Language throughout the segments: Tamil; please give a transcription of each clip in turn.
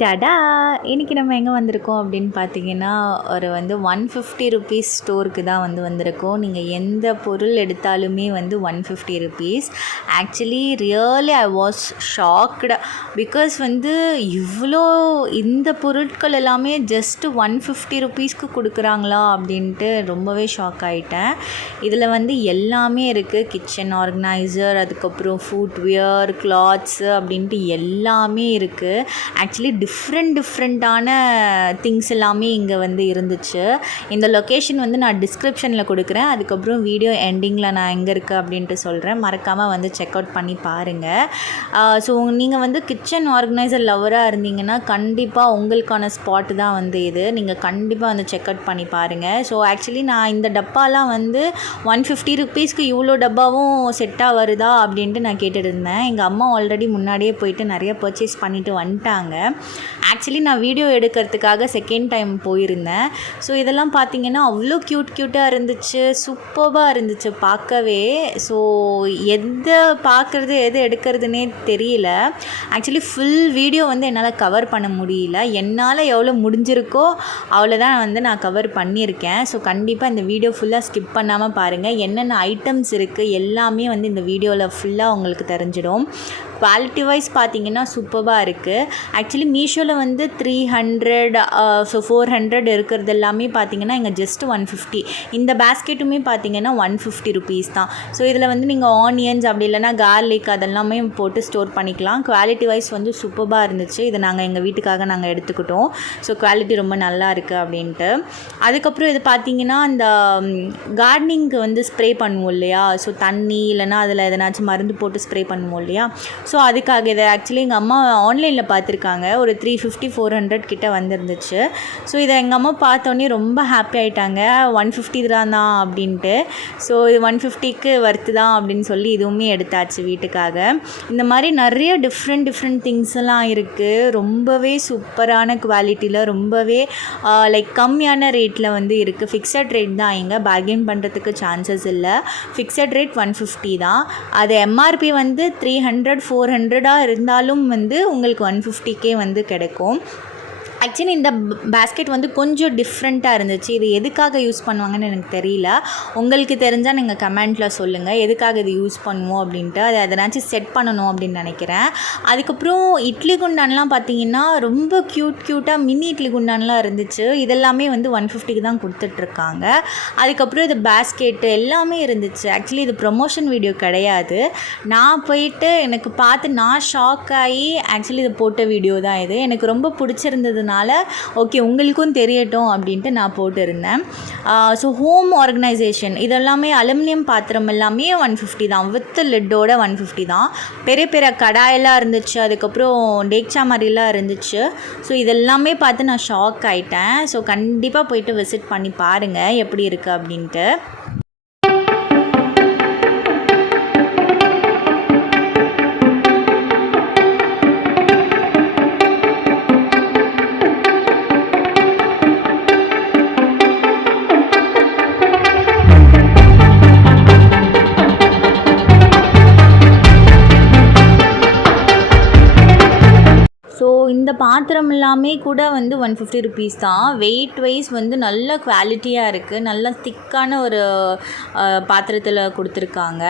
டடா! இன்றைக்கி நம்ம எங்கே வந்திருக்கோம் அப்படின்னு பார்த்தீங்கன்னா, ஒரு வந்து 150 ருபீஸ் ஸ்டோருக்கு தான் வந்திருக்கோம். நீங்கள் எந்த பொருள் எடுத்தாலுமே வந்து 150 rupees. Actually really I was shocked. Because வந்து இவ்வளோ இந்த பொருட்கள் எல்லாமே ஜஸ்ட்டு 150 ருபீஸ்க்கு கொடுக்குறாங்களா அப்படின்ட்டு ரொம்பவே ஷாக் ஆகிட்டேன். இதில் வந்து எல்லாமே இருக்குது. கிச்சன் ஆர்கனைசர், அதுக்கப்புறம் ஃபுட்வியர், கிளாத்ஸு அப்படின்ட்டு எல்லாமே இருக்குது. ஆக்சுவலி டிஃப்ரெண்ட்டான திங்ஸ் எல்லாமே இங்கே வந்து இருந்துச்சு. இந்த லொக்கேஷன் வந்து நான் டிஸ்கிரிப்ஷனில் கொடுக்குறேன். அதுக்கப்புறம் வீடியோ எண்டிங்கில் நான் எங்கே இருக்குது அப்படின்ட்டு சொல்கிறேன். மறக்காமல் வந்து செக் அவுட் பண்ணி பாருங்கள். ஸோ நீங்கள் வந்து கிச்சன் ஆர்கனைசர் லவராக இருந்தீங்கன்னா கண்டிப்பாக உங்களுக்கான ஸ்பாட்டு தான் வந்து இது. நீங்கள் கண்டிப்பாக வந்து செக் அவுட் பண்ணி பாருங்கள். ஸோ ஆக்சுவலி நான் இந்த டப்பாலாம் வந்து 150 ருபீஸ்க்கு இவ்வளோ டப்பாவும் செட்டாக வருதா அப்படின்ட்டு நான் கேட்டுட்டு இருந்தேன். எங்கள் அம்மா ஆல்ரெடி முன்னாடியே போயிட்டு நிறைய பர்ச்சேஸ் பண்ணிவிட்டு வந்துட்டாங்க. ஆக்சுவலி நான் வீடியோ எடுக்கிறதுக்காக செகண்ட் டைம் போயிருந்தேன். ஸோ இதெல்லாம் பார்த்திங்கன்னா அவ்வளோ க்யூட்டாக இருந்துச்சு, சூப்பராக இருந்துச்சு பார்க்கவே. ஸோ எது எடுக்கிறதுனே தெரியல. ஆக்சுவலி ஃபுல் வீடியோ வந்து என்னால் கவர் பண்ண முடியல. என்னால் எவ்வளோ முடிஞ்சிருக்கோ அவ்வளோதான் வந்து நான் கவர் பண்ணியிருக்கேன். ஸோ கண்டிப்பாக இந்த வீடியோ ஃபுல்லாக ஸ்கிப் பண்ணாமல் பாருங்கள். என்னென்ன ஐட்டம்ஸ் இருக்குது எல்லாமே வந்து இந்த வீடியோவில் ஃபுல்லாக உங்களுக்கு தெரிஞ்சிடும். குவாலிட்டி வைஸ் பார்த்திங்கன்னா சூப்பராக இருக்குது. ஆக்சுவலி மீஷோவில் வந்து 300 ஸோ 400 இருக்கிறது எல்லாமே பார்த்திங்கன்னா இங்கே ஜஸ்ட் 150. இந்த பேஸ்கெட்டுமே பார்த்திங்கன்னா 150 ருபீஸ் தான். ஸோ இதில் வந்து நீங்கள் ஆனியன்ஸ் அப்படி இல்லைனா கார்லிக் அதெல்லாமே போட்டு ஸ்டோர் பண்ணிக்கலாம். குவாலிட்டி வைஸ் வந்து சூப்பராக இருந்துச்சு. இதை நாங்கள் எங்கள் வீட்டுக்காக நாங்கள் எடுத்துக்கிட்டோம். ஸோ குவாலிட்டி ரொம்ப நல்லா இருக்குது அப்படின்ட்டு. அதுக்கப்புறம் இது பார்த்திங்கன்னா இந்த கார்டனிங்க்கு வந்து ஸ்ப்ரே பண்ணுவோம் இல்லையா, ஸோ தண்ணி இல்லைனா அதில் எதனாச்சும் மருந்து போட்டு ஸ்ப்ரே பண்ணுவோம் இல்லையா, ஸோ அதுக்காக இதை ஆக்சுவலி எங்கள் அம்மா ஆன்லைனில் பார்த்துருக்காங்க. ஒரு 350-400 கிட்ட வந்துருந்துச்சு. ஸோ இதை எங்கள் அம்மா பார்த்தோன்னே ரொம்ப ஹாப்பி ஆகிட்டாங்க. 150 தான் அப்படின்ட்டு. ஸோ இது 150க்கு வர்த்து தான் அப்படின்னு சொல்லி இதுவுமே எடுத்தாச்சு வீட்டுக்காக. இந்த மாதிரி நிறைய டிஃப்ரெண்ட் திங்ஸ் எல்லாம் இருக்குது. ரொம்பவே சூப்பரான குவாலிட்டியில், ரொம்பவே லைக் கம்மியான ரேட்டில் வந்து இருக்குது. ஃபிக்ஸட் ரேட் தான், இங்கே பார்கெயின் பண்ணுறதுக்கு சான்சஸ் இல்லை. ஃபிக்ஸட் ரேட் 150 தான். அது எம்ஆர்பி வந்து 300-400 இருந்தாலும் வந்து உங்களுக்கு 150K வந்து கிடைக்கும். ஆக்சுவலி இந்த பேஸ்கெட் வந்து கொஞ்சம் டிஃப்ரெண்ட்டாக இருந்துச்சு. இது எதுக்காக யூஸ் பண்ணுவாங்கன்னு எனக்கு தெரியல. உங்களுக்கு தெரிஞ்சால் நீங்கள் கமெண்ட்டில் சொல்லுங்கள் எதுக்காக இது யூஸ் பண்ணுவோம் அப்படின்ட்டு. அதை எதனாச்சும் செட் பண்ணணும் அப்படின்னு நினைக்கிறேன். அதுக்கப்புறம் இட்லி குண்டான்லாம் பார்த்தீங்கன்னா ரொம்ப க்யூட்டாக மினி இட்லி குண்டான்லாம் இருந்துச்சு. இதெல்லாமே வந்து 150க்கு தான் கொடுத்துட்ருக்காங்க. அதுக்கப்புறம் இது பேஸ்கெட்டு எல்லாமே இருந்துச்சு. ஆக்சுவலி இது ப்ரொமோஷன் வீடியோ கிடையாது. நான் போயிட்டு எனக்கு பார்த்து நான் ஷாக் ஆகி ஆக்சுவலி இது போட்ட வீடியோ தான் இது. எனக்கு ரொம்ப பிடிச்சிருந்தது. ஓகே உங்களுக்கும் தெரியட்டும் அப்படின்ட்டு நான் போட்டிருந்தேன். ஸோ ஹோம் ஆர்கனைசேஷன் இதெல்லாமே அலுமினியம் பாத்திரம் எல்லாமே 150 தான். வித் லிட்டோட 150 தான். பெரிய கடாயெல்லாம் இருந்துச்சு. அதுக்கப்புறம் டேக்சா மாதிரிலாம் இருந்துச்சு. ஸோ இதெல்லாமே பார்த்து நான் ஷாக் ஆகிட்டேன். ஸோ கண்டிப்பாக போயிட்டு விசிட் பண்ணி பாருங்கள் எப்படி இருக்குது அப்படின்ட்டு. ஸோ இந்த பாத்திரம் எல்லாமே கூட வந்து 150 ருபீஸ் தான். வெயிட் வைஸ் வந்து நல்ல குவாலிட்டியாக இருக்குது. நல்ல திக்கான ஒரு பாத்திரத்தில் கொடுத்துருக்காங்க.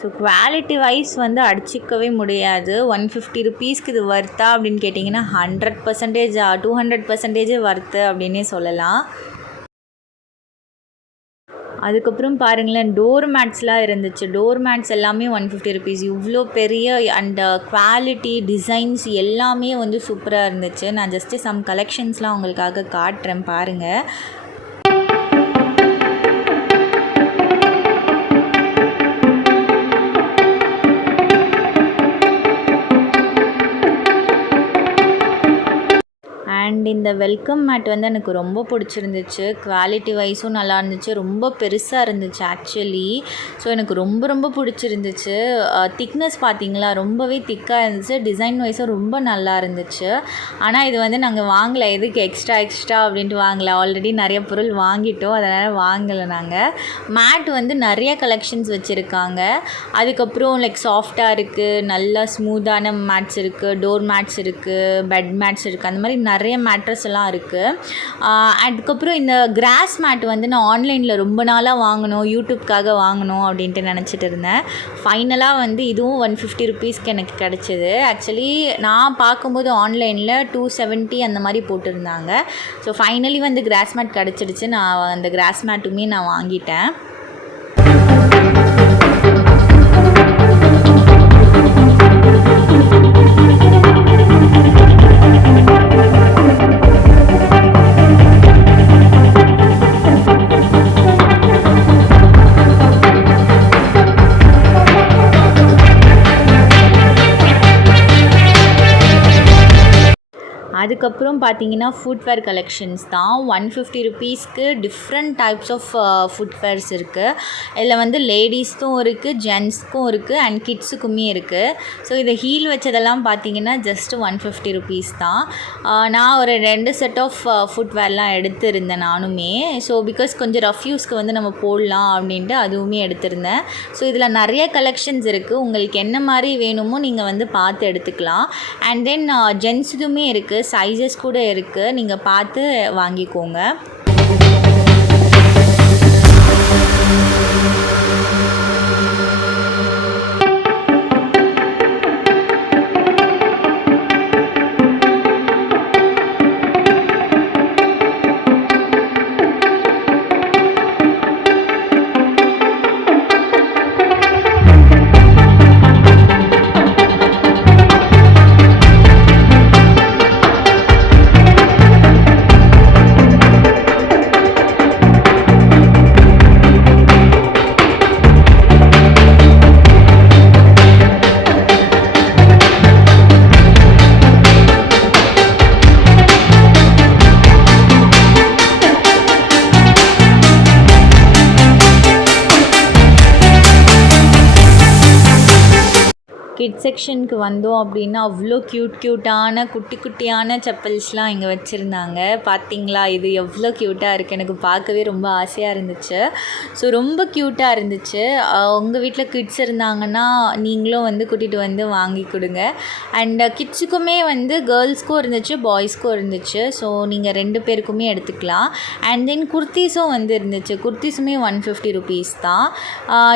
ஸோ குவாலிட்டி வைஸ் வந்து அடிச்சிக்கவே முடியாது. 150 ருபீஸ்க்கு இது வர்த்தா அப்படின்னு கேட்டிங்கன்னா 100%, 200% வர்த்து அப்படின்னே சொல்லலாம். அதுக்கப்புறம் பாருங்களேன், டோர் மேட்ஸ்லாம் இருந்துச்சு. டோர் மேட்ஸ் எல்லாமே 150 ருபீஸ். இவ்வளோ பெரிய அண்ட் குவாலிட்டி டிசைன்ஸ் எல்லாமே வந்து சூப்பராக இருந்துச்சு. நான் ஜஸ்ட்டு சம் கலெக்ஷன்ஸ்லாம் உங்களுக்காக காட்டுறேன் பாருங்கள். அண்ட் இந்த வெல்கம் மேட் வந்து எனக்கு ரொம்ப பிடிச்சிருந்துச்சு. குவாலிட்டி வைஸும் நல்லா இருந்துச்சு. ரொம்ப பெருசாக இருந்துச்சு ஆக்சுவலி. ஸோ எனக்கு ரொம்ப ரொம்ப பிடிச்சிருந்துச்சு. திக்னஸ் பார்த்திங்களா, ரொம்பவே திக்காக இருந்துச்சு. டிசைன் வைஸும் ரொம்ப நல்லா இருந்துச்சு. ஆனால் இது வந்து நாங்கள் வாங்கலை. எதுக்கு எக்ஸ்ட்ரா அப்படின்ட்டு வாங்கலை. ஆல்ரெடி நிறைய பொருள் வாங்கிட்டோம், அதனால் வாங்கலை நாங்கள். மேட் வந்து நிறைய கலெக்ஷன்ஸ் வச்சுருக்காங்க. அதுக்கப்புறம் லைக் சாஃப்டாக இருக்குது, நல்லா ஸ்மூத்தான மேட்ஸ் இருக்குது, டோர் மேட்ஸ் இருக்குது, பெட் மேட்ஸ் இருக்குது, அந்த மாதிரி நிறைய மேட்ரஸ் எல்லாம் இருக்குது. அதுக்கப்புறம் இந்த கிராஸ் மேட் வந்து நான் ஆன்லைனில் ரொம்ப நாளாக வாங்கணும், யூடியூப்காக வாங்கணும் அப்படின்ட்டு நினச்சிட்டு இருந்தேன். ஃபைனலாக வந்து இதுவும் 150 ருபீஸ்க்கு எனக்கு கிடச்சிது. ஆக்சுவலி நான் பார்க்கும்போது ஆன்லைனில் 270 அந்த மாதிரி போட்டிருந்தாங்க. ஸோ ஃபைனலி வந்து கிராஸ் மேட் கிடச்சிடுச்சு. நான் அந்த கிராஸ் மேட்டுமே நான் வாங்கிட்டேன். அதுக்கப்புறம் பார்த்தீங்கன்னா ஃபுட்வேர் கலெக்ஷன்ஸ் தான். 150 ருபீஸ்க்கு டிஃப்ரெண்ட் டைப்ஸ் ஆஃப் ஃபுட்வேர்ஸ் இருக்குது. இதில் வந்து லேடீஸ்க்கும் இருக்குது, ஜென்ஸ்க்கும் இருக்குது, அண்ட் கிட்ஸுக்குமே இருக்குது. ஸோ இதை ஹீல் வச்சதெல்லாம் பார்த்தீங்கன்னா ஜஸ்ட் 150 ருபீஸ் தான். நான் ஒரு 2 செட் ஆஃப் ஃபுட்வேர்லாம் எடுத்திருந்தேன் நானுமே. ஸோ பிகாஸ் கொஞ்சம் ரஃப் யூஸ்க்கு வந்து நம்ம போடலாம் அப்படின்ட்டு அதுவுமே எடுத்திருந்தேன். ஸோ இதில் நிறைய கலெக்ஷன்ஸ் இருக்குது. உங்களுக்கு என்ன மாதிரி வேணுமோ நீங்கள் வந்து பார்த்து எடுத்துக்கலாம். அண்ட் தென் ஜென்ஸுதுமே இருக்குது, சைஸஸ் கூட இருக்குது, நீங்கள் பார்த்து வாங்கிக்கோங்க. கிட் செக்ஷனுக்கு வந்தோம் அப்படின்னா அவ்வளோ க்யூட்டான குட்டியான செப்பல்ஸ்லாம் இங்கே வச்சுருந்தாங்க. பார்த்திங்களா, இது எவ்வளோ க்யூட்டாக இருக்குது. எனக்கு பார்க்கவே ரொம்ப ஆசையாக இருந்துச்சு. ஸோ ரொம்ப க்யூட்டாக இருந்துச்சு. உங்கள் வீட்டில் கிட்ஸ் இருந்தாங்கன்னா நீங்களும் வந்து கூட்டிகிட்டு வந்து வாங்கி கொடுங்க. அண்ட் கிட்ஸுக்குமே வந்து கேர்ள்ஸ்க்கும் இருந்துச்சு, பாய்ஸ்க்கும் இருந்துச்சு. ஸோ நீங்கள் 2 பேருக்குமே எடுத்துக்கலாம். அண்ட் தென் குர்த்திஸும் வந்து இருந்துச்சு. குர்த்திஸுமே 150 ருபீஸ் தான்.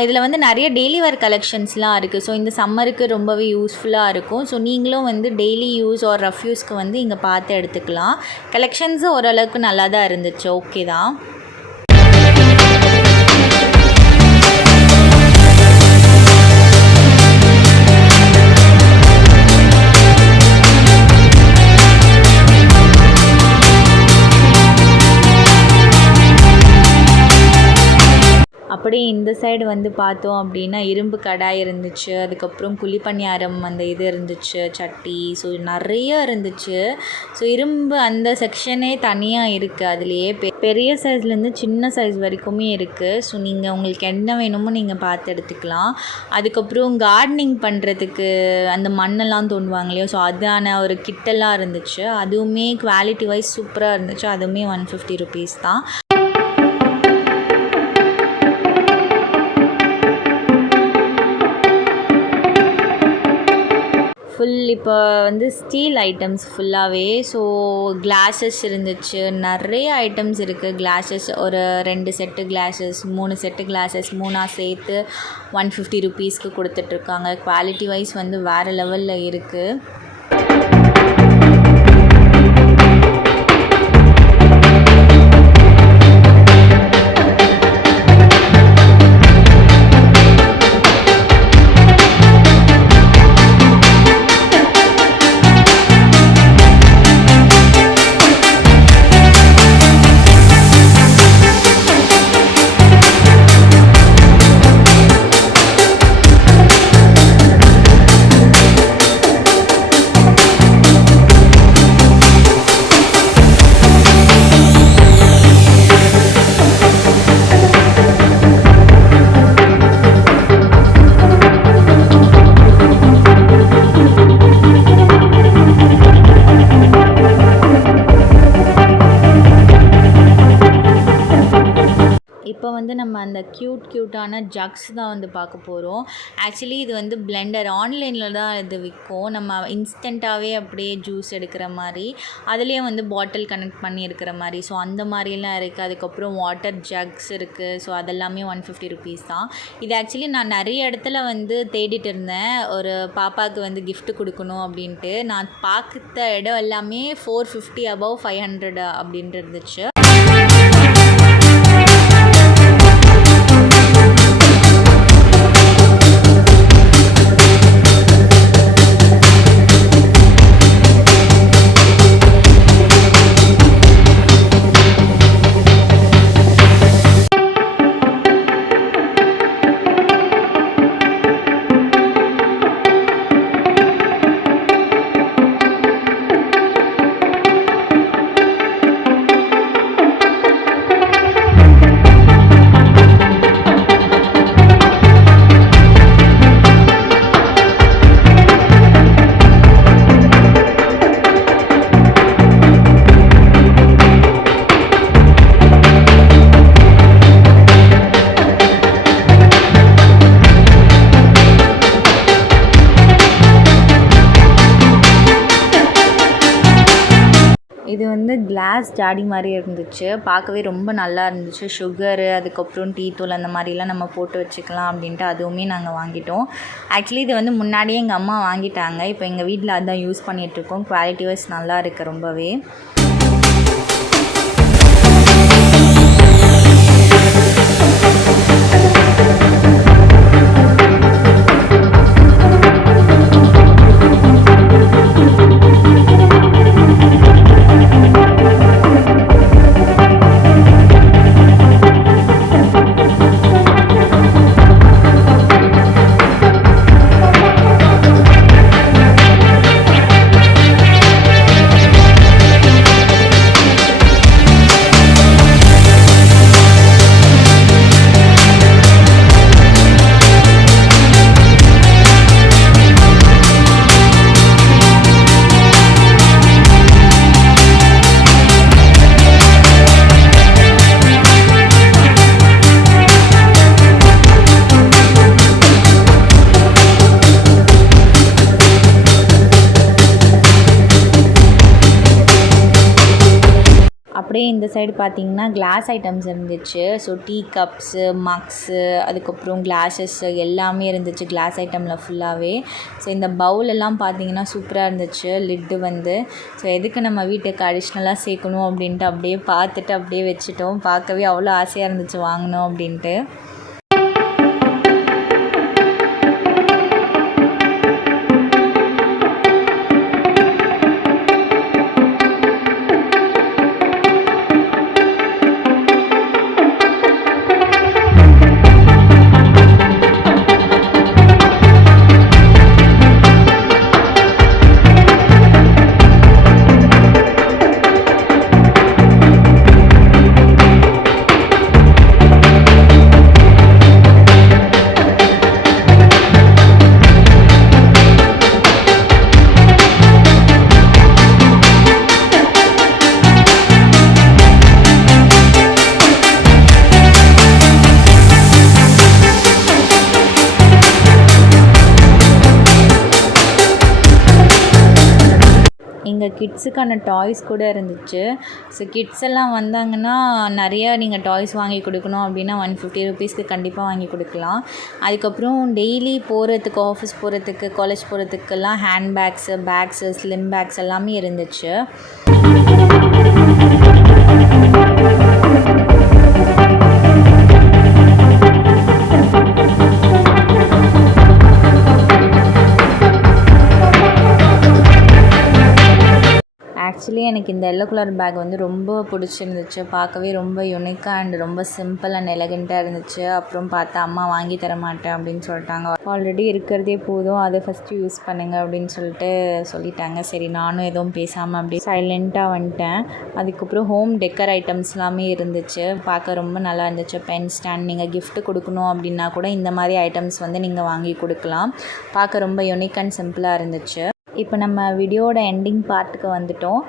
இதில் வந்து நிறைய டெய்லி வேர் கலெக்ஷன்ஸ்லாம் இருக்குது. ஸோ இந்த சம்மருக்கு ரொம்பவே யூஸ்ஃபுல்லாக இருக்கும். ஸோ நீங்களும் வந்து டெய்லி யூஸ் ஆர் ரஃப் யூஸ்க்கு வந்து இங்கே பார்த்து எடுத்துக்கலாம். கலெக்ஷன்ஸும் ஓரளவுக்கு நல்லா தான் இருந்துச்சு, ஓகே தான். அப்படியே இந்த சைடு வந்து பார்த்தோம் அப்படின்னா இரும்பு கடாய் இருந்துச்சு. அதுக்கப்புறம் குழிப்பணியாரம் அந்த இது இருந்துச்சு, சட்டி. ஸோ நிறைய இருந்துச்சு. ஸோ இரும்பு அந்த செக்ஷனே தனியாக இருக்குது. அதுலேயே பெரிய சைஸ்லேருந்து சின்ன சைஸ் வரைக்குமே இருக்குது. ஸோ நீங்கள் உங்களுக்கு என்ன வேணுமோ நீங்கள் பார்த்து எடுத்துக்கலாம். அதுக்கப்புறம் கார்டனிங் பண்ணுறதுக்கு அந்த மண்ணெல்லாம் தோண்டுவாங்க இல்லையா, ஸோ அதான ஒரு கிட்டெல்லாம் இருந்துச்சு. அதுவுமே குவாலிட்டி வைஸ் சூப்பராக இருந்துச்சு. அதுவுமே 150 ருபீஸ் தான். ஃபுல் இப்போ வந்து ஸ்டீல் ஐட்டம்ஸ் ஃபுல்லாகவே. ஸோ கிளாஸஸ் இருந்துச்சு, நிறைய ஐட்டம்ஸ் இருக்குது. கிளாஸஸ் ஒரு 2 செட்டு கிளாஸஸ், 3 செட்டு கிளாஸஸ் 3ஆக சேர்த்து 150 ருபீஸ்க்கு கொடுத்துட்ருக்காங்க. குவாலிட்டி வைஸ் வந்து வேறு லெவலில் இருக்குது. இப்போ வந்து நம்ம அந்த க்யூட்டான ஜக்ஸ் தான் வந்து பார்க்க போகிறோம். ஆக்சுவலி இது வந்து பிளெண்டர் ஆன்லைனில் தான் இது விற்கும். நம்ம இன்ஸ்டண்ட்டாகவே அப்படியே ஜூஸ் எடுக்கிற மாதிரி, அதுலேயே வந்து பாட்டில் கனெக்ட் பண்ணி எடுக்கிற மாதிரி. ஸோ அந்த மாதிரிலாம் இருக்குது. அதுக்கப்புறம் வாட்டர் ஜக்ஸ் இருக்குது. ஸோ அதெல்லாமே 150 ருபீஸ் தான். இது ஆக்சுவலி நான் நிறைய இடத்துல வந்து தேடிட்டு இருந்தேன், ஒரு பாப்பாவுக்கு வந்து கிஃப்ட் கொடுக்கணும் அப்படின்ட்டு. நான் பார்த்த இடம் எல்லாமே 450 above 500 அப்படின்ட்டு இருந்துச்சு. இது வந்து கிளாஸ் ஜாடி மாதிரி இருந்துச்சு. பார்க்கவே ரொம்ப நல்லா இருந்துச்சு. சுகரு, அதுக்கப்புறம் டீ தூள் அந்த மாதிரிலாம் நம்ம போட்டு வச்சுக்கலாம் அப்படின்ட்டு அதுவுமே நாங்கள் வாங்கிட்டோம். ஆக்சுவலி இது வந்து முன்னாடியே எங்கள் அம்மா வாங்கிட்டாங்க. இப்போ எங்கள் வீட்டில் அதான் யூஸ் பண்ணிகிட்ருக்கோம். குவாலிட்டி வைஸ் நல்லா இருக்குது ரொம்பவே. அப்படியே இந்த சைடு பார்த்திங்கன்னா கிளாஸ் ஐட்டம்ஸ் இருந்துச்சு. ஸோ டீ கப்ஸு, மக்ஸு, அதுக்கப்புறம் கிளாஸஸ்ஸு எல்லாமே இருந்துச்சு கிளாஸ் ஐட்டமில் ஃபுல்லாகவே. ஸோ இந்த பவுலெல்லாம் பார்த்திங்கன்னா சூப்பராக இருந்துச்சு. லிட்டு வந்து ஸோ எதுக்கு நம்ம வீட்டுக்கு அடிஷ்னலாக சேர்க்கணும் அப்படின்ட்டு அப்படியே பார்த்துட்டு அப்படியே வச்சுட்டோம். பார்க்கவே அவ்வளோ ஆசையாக இருந்துச்சு வாங்கணும் அப்படின்ட்டு. இங்கே கிட்ஸுக்கான டாய்ஸ் கூட இருந்துச்சு. ஸோ கிட்ஸ் எல்லாம் வந்தாங்கன்னா நிறையா நீங்கள் டாய்ஸ் வாங்கி கொடுக்கணும் அப்படின்னா 150 ருபீஸ்க்கு கண்டிப்பாக வாங்கி கொடுக்கலாம். அதுக்கப்புறம் டெய்லி போகிறதுக்கு, ஆஃபீஸ் போகிறதுக்கு, காலேஜ் போகிறதுக்கெல்லாம் ஹேண்ட் பேக்ஸு, ஸ்லிம் பேக்ஸ் எல்லாமே இருந்துச்சு. ஆக்சுவலி எனக்கு இந்த எல்லோ கலர் பேக் வந்து ரொம்ப பிடிச்சிருந்துச்சு. பார்க்கவே ரொம்ப யூனிக்காக அண்ட் ரொம்ப சிம்பிள் அண்ட் எலகண்ட்டாக இருந்துச்சு. அப்புறம் பார்த்தா அம்மா வாங்கி தர மாட்டேன் அப்படின்னு சொல்லிட்டாங்க. ஆல்ரெடி இருக்கிறதே போதும், அதை ஃபஸ்ட்டு யூஸ் பண்ணுங்கள் அப்படின்னு சொல்லிட்டாங்க. சரி நானும் எதுவும் பேசாமல் அப்படியே சைலண்ட்டாக வந்துட்டேன். அதுக்கப்புறம் ஹோம் டெக்கர் ஐட்டம்ஸ் எல்லாமே இருந்துச்சு. பார்க்க ரொம்ப நல்லா இருந்துச்சு. பென் ஸ்டாண்ட், நீங்கள் கிஃப்ட் கொடுக்கணும் அப்படின்னா கூட இந்த மாதிரி ஐட்டம்ஸ் வந்து நீங்கள் வாங்கி கொடுக்கலாம். பார்க்க ரொம்ப யூனிக் அண்ட் சிம்பிளாக இருந்துச்சு. இப்போ நம்ம வீடியோட எண்டிங் பார்ட்டுக்கு வந்துட்டோம்.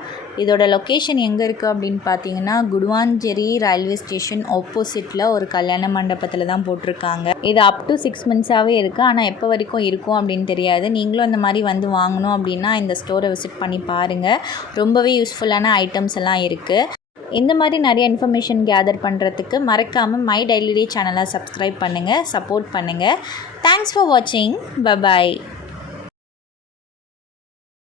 இதோட லொக்கேஷன் எங்கே இருக்குது அப்படின்னு பார்த்தீங்கன்னா, குடுவாஞ்சேரி ரயில்வே ஸ்டேஷன் ஆப்போசிட்டில் ஒரு கல்யாண மண்டபத்தில் தான் போட்டிருக்காங்க. இது அப் டு 6 மந்த்ஸாகவே இருக்குது. ஆனால் எப்போ வரைக்கும் இருக்கும் அப்படின்னு தெரியாது. நீங்களும் இந்த மாதிரி வந்து வாங்கணும் அப்படின்னா இந்த ஸ்டோரை விசிட் பண்ணி பாருங்கள். ரொம்பவே யூஸ்ஃபுல்லான ஐட்டம்ஸ் எல்லாம் இருக்குது. இந்த மாதிரி நிறைய இன்ஃபர்மேஷன் கேதர் பண்ணுறதுக்கு மறக்காமல் மை டெய்லி டே சேனலை சப்ஸ்கிரைப் பண்ணுங்கள், சப்போர்ட் பண்ணுங்கள். தேங்க்ஸ் ஃபார் வாட்சிங். பை.